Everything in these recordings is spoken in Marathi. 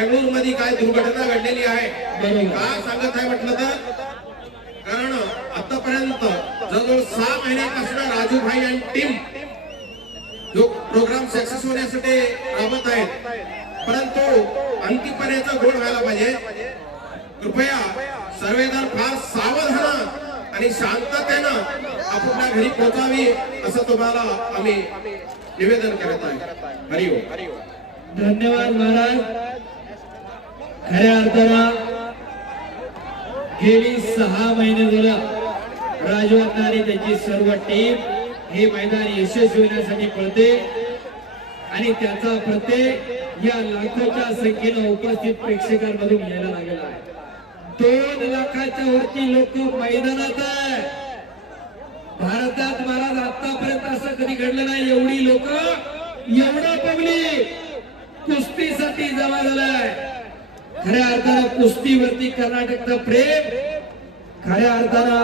बेंगळूर मध्ये काय दुर्घटना घडलेली आहे का सांगत आहे म्हटलं तर, कारण आतापर्यंत जवळजवळ 6 महिन्यापासून राजूभाई आणि टीम जो प्रोग्राम सक्सेस होण्यासाठी राबत आहेत, परंतु अंतिमपर्यंत गोड व्हायला पाहिजे. कृपया सर्वजण फार सावधान आणि शांततेनं आपापल्या घरी पोहोचावी असं तुम्हाला आम्ही निवेदन करत आहे. हरिओम. धन्यवाद महाराज. खऱ्या अर्थानं गेली 6 महिने झालं राजू अण्णा आणि त्याची सर्व टीम हे मैदान यशस्वी होण्यासाठी पळते आणि त्याचा प्रत्येक या लाखोच्या संख्येनं उपस्थित प्रेक्षकांमधून यायला लागलेला आहे. 2 लाखाच्या वरती लोक मैदानात आहे. भारतात महाराज आतापर्यंत असं कधी घडलं नाही. एवढी लोक, एवढं पब्लिक कुस्तीसाठी जमा झालाय. खऱ्या अर्थानं कुस्तीवरती कर्नाटकचं प्रेम खऱ्या अर्थानं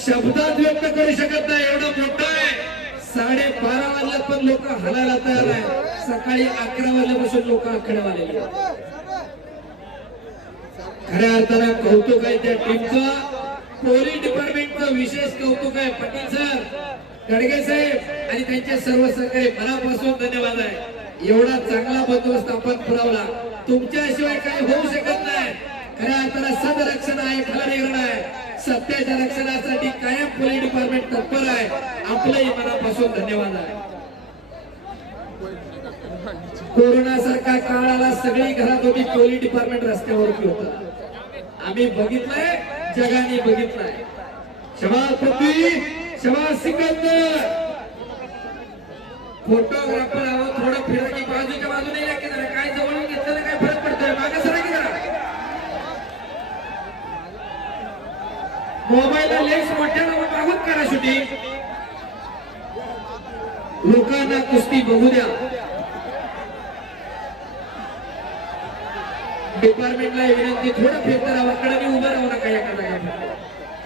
शब्दात व्यक्त करू शकत नाही. एवढं मोठं आहे. 12:30 वाजल्यात पण लोक हलायला तयार आहे. सकाळी 11 वाजल्यापासून लोक आखड्यावर आलेली आहेत. खऱ्या अर्थानं कौतुक आहे त्या टीमचं. पोलीस डिपार्टमेंटचं विशेष कौतुक आहे. पाटील सर, गडगे साहेब आणि त्यांचे सर्व सहकारी मनापासून धन्यवाद आहे. एवढा चांगला बंदोबस्त आपण पुरवला. तुमच्याशिवाय काही होऊ शकत नाही. खऱ्या अर्थानं सदरक्षण आहे, खलनायक आहे. सत्याच्या रक्षणासाठी कायम पोलीस डिपार्टमेंट तत्पर आहे. आपलंही मनापासून धन्यवाद आहे. कोरोना सारखा काळ आला, सगळी घरात होती, पोलीस डिपार्टमेंट रस्त्यावरती होतं. आम्ही बघितलंय, जगाने बघितलंय. शबास पृथ्वी, शबास सिकंदर. फोटोग्राफर आहोत, थोडं फिरा की बाजूच्या बाजूने या की जरा. काय जवळून घेतलं काय फरक पडतोय? मागे सरा की जरा. मोबाईलला लेन्स मोठ्यानं मागून करा शूटिंग. लोकांना कुस्ती बघू द्या. डिपार्टमेंटला विनंती, थोडं फिरता राहा, कडे उभं राहू नका. एका जागेवर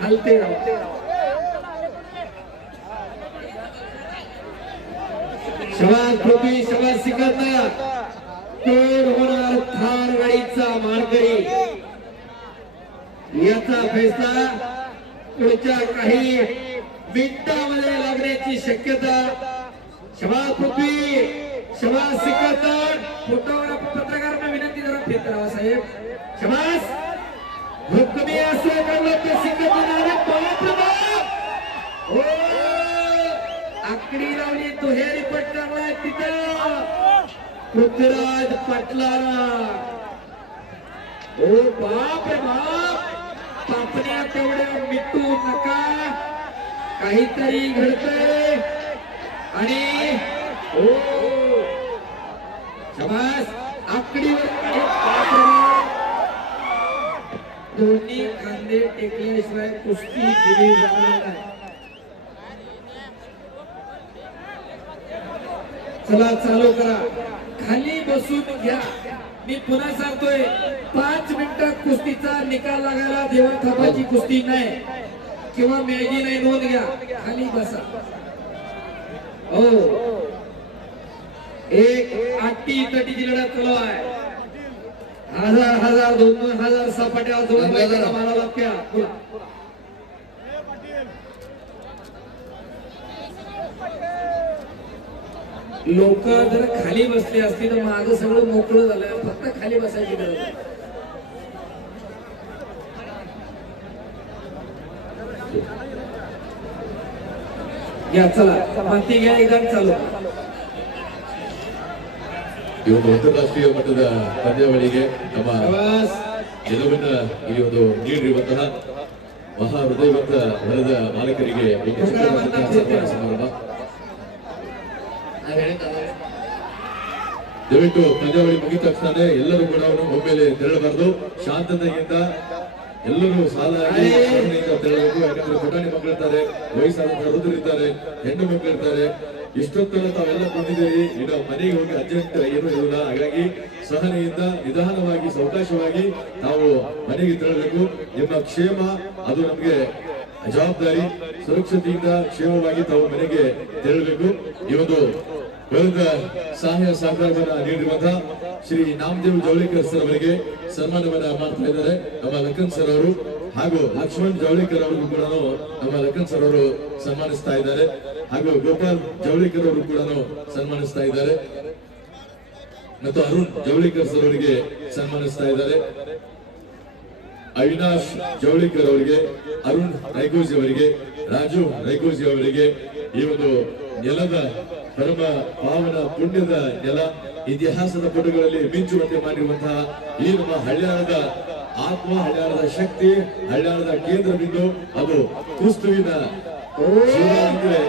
हलते राहू. शबास पृथ्वी, शबास सिकंदर. कोण होणार थार गाडीचा मानकरी याचा फैसला पुढच्या काही मिनिटांमध्ये लागण्याची शक्यता. शबास पृथ्वी, शबास सिकंदर. फोटोग्राफर पत्रकारांना विनंती, जरा फिरत राहा साहेब. शबास. हुकमी असो ते सिकंदर. हो, आकडी लावली. दुहेरी पट चांगला तिथं पृथ्वीराज पाटलाला. ओ बाप रे बाप. पापण्या तेवढ्या मिटू नका. काहीतरी घडतंय. आणि ओ शबास. आकडीवर दोन्ही खांदे टेकल्याशिवाय कुस्ती दिली जाणार नाही. चला चालू करा. खाली बसून घ्या. मी पुन्हा सांगतोय, 5 मिनिटात कुस्तीचा निकाल लागायला देवा थापाची कुस्ती नाही किंवा मॅगी नाही. नोंद घ्या. खाली बसा. हो, एक आटी तटीची लढत चालू आहे. 1000 2,000 सपाट्या जोडून मला लागत्या. लोक जर खाली बसले असते तर माझं सगळं मोकळं झालं. फक्त खाली बसायची गरज आहे. या चला ಮಾತಿ घ्या. एकदा चालू. ಇವತ್ತು ಅಂತಾರಾಷ್ಟ್ರೀಯ ಮಟ್ಟದ ಪಂದ್ಯಾವಳಿಗೆ ನಮ್ಮ ಗೆಲುವಿನ ಈ ಒಂದು ನೀಡಿರುವಂತಹ ಮಹಾ ಹೃದಯವಂತ ಹೊಲದ ಮಾಲಕರಿಗೆ ಸಮಾರಂಭ. ದಯವಿಟ್ಟು ಪಂದ್ಯಾವಳಿ ಮುಗಿದ ತಕ್ಷಣ ಎಲ್ಲರೂ ಕೂಡ ಒಮ್ಮೆಲೆ ತೆರಳಬಾರದು. ಶಾಂತತೆಯಿಂದ ಎಲ್ಲರೂ ಸಾಲಾಗಿ ತೆರಳಬೇಕು. ಯಾಕಂದ್ರೆ ಪುಟಾಣಿ ಮಕ್ಕಳಿರ್ತಾರೆ, ವಯಸ್ಸಾದಂತಹ ವೃದ್ಧರಿರ್ತಾರೆ, ಹೆಣ್ಣು ಮಕ್ಕಳಿರ್ತಾರೆ. ಇಷ್ಟೊತ್ತಲ್ಲ ತಾವೆಲ್ಲ ಬಂದಿದ್ದೀರಿ. ಈಗ ಮನೆಗೆ ಹೋಗಿ ಅರ್ಜೆಂಟ್ ಏನೂ ಇರಲ್ಲ. ಹಾಗಾಗಿ ಸಹನೆಯಿಂದ ನಿಧಾನವಾಗಿ ಸಾವಕಾಶವಾಗಿ ನಾವು ಮನೆಗೆ ತೆರಳಬೇಕು. ನಿಮ್ಮ ಕ್ಷೇಮ ಅದು ನಮಗೆ ಜವಾಬ್ದಾರಿ. ಸುರಕ್ಷತೆಯಿಂದ ಕ್ಷೇಮವಾಗಿ ತಾವು ಮನೆಗೆ ತೆರಳಬೇಕು. ಈ ಒಂದು ಬರೆದ ಸಹಾಯ ಸಹಕಾರವನ್ನ ನೀಡಿರುವಂತಹ ಶ್ರೀ ನಾಮದೇವ್ ಜವಳಿಕರ್ ಸರ್ ಅವರಿಗೆ ಸನ್ಮಾನವನ್ನ ಮಾಡ್ತಾ ಇದ್ದಾರೆ ನಮ್ಮ ಲಖನ್ ಸರ್ ಅವರು, ಹಾಗೂ ಲಕ್ಷ್ಮಣ್ ಜವಳಿಕರ್ ಅವರಿಗೂ ಕೂಡ ನಮ್ಮ ಲಖನ್ ಸರ್ ಅವರು ಸನ್ಮಾನಿಸ್ತಾ ಇದ್ದಾರೆ, ಹಾಗೂ ಗೋಪಾಲ್ ಜವಳಿಕರ್ ಅವರು ಕೂಡ ಸನ್ಮಾನಿಸ್ತಾ ಇದ್ದಾರೆ ಮತ್ತು ಅರುಣ್ ಜವಳಿಕರ್ ಸರ್ ಅವರಿಗೆ ಸನ್ಮಾನಿಸ್ತಾ ಇದ್ದಾರೆ. ಅವಿನಾಶ್ ಜವಳಿಕರ್ ಅವರಿಗೆ, ಅರುಣ್ ರೈಗೋಜಿ ಅವರಿಗೆ, ರಾಜು ರೈಗೋಜಿ ಅವರಿಗೆ ಈ ಒಂದು ನೆಲದ ಪರಮ ಪಾವನ ಪುಣ್ಯದ ನೆಲ, ಇತಿಹಾಸದ ಪುಟಗಳಲ್ಲಿ ಮಿಂಚುವಂತೆ ಮಾಡಿರುವಂತಹ ಈ ನಮ್ಮ ಹಳ್ಯಾಳದ ಆತ್ಮ, ಹಳ್ಯಾಳದ ಶಕ್ತಿ, ಹಳ್ಯಾಳದ ಕೇಂದ್ರ ಬಿಂದು ಅದು ಕುಸ್ತುವಿನ ಶಿವ ಅಂದ್ರೆ